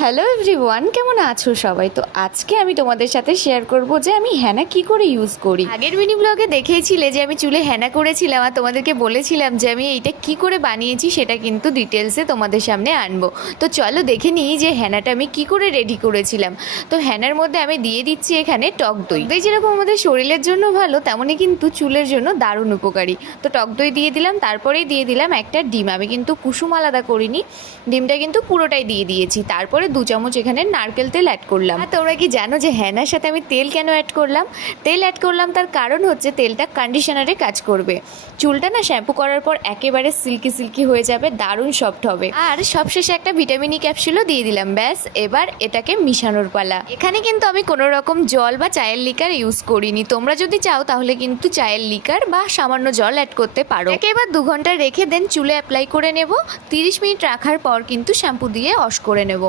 Hello everyone, কেমন আছো সবাই? তো আজকে আমি তোমাদের সাথে শেয়ার করব যে আমি হেনা কি করে ইউজ করি। আগের মিনি ব্লগে দেখেছিলে যে আমি চুলে হেনা করেছিলাম আর তোমাদেরকে বলেছিলাম যে আমি এইটা কি করে বানিয়েছি, সেটা কিন্তু ডিটেলসে তোমাদের সামনে আনবো। তো চলো দেখে নিই যে হেনাটা আমি কি করে রেডি করেছিলাম। তো হেনার মধ্যে আমি দিয়ে দিচ্ছি এখানে টক দই। দই যেরকম আমাদের শরীরের জন্য ভালো, তেমনই কিন্তু চুলের জন্য দারুণ উপকারী। তো টক দই দিয়ে দিলাম, তারপরেই দিয়ে দিলাম একটা ডিম। আমি কিন্তু কুসুম আলাদা করিনি, ডিমটা কিন্তু পুরোটাই দিয়ে দিয়েছি। তারপরে 2 চামচ এখানে নারকেল তেল অ্যাড করলাম। আর তোমরা কি জানো যে হেনার সাথে আমি তেল কেন অ্যাড করলাম? তেল অ্যাড করলাম তার কারণ হচ্ছে তেলটা কন্ডিশনারে কাজ করবে। চুলটা না শ্যাম্পু করার পর একেবারে সিল্কি সিল্কি হয়ে যাবে, দারুণ সফট হবে। আর সবশেষে একটা ভিটামিন ই ক্যাপসুলও দিয়ে দিলাম। ব্যাস, এবার এটাকে মিশানোর পালা। এখানে কিন্তু আমি কোনো রকম জল বা চায়ের লিকার ইউজ করিনি। তোমরা যদি চাও তাহলে কিন্তু চায়ের লিকার বা সামান্য জল অ্যাড করতে পারো। একে এবার 2 ঘন্টা রেখে দেন চুলে অ্যাপ্লাই করে নেব। 30 মিনিট রাখার পর কিন্তু শ্যাম্পু দিয়ে ওয়াশ করে নেব।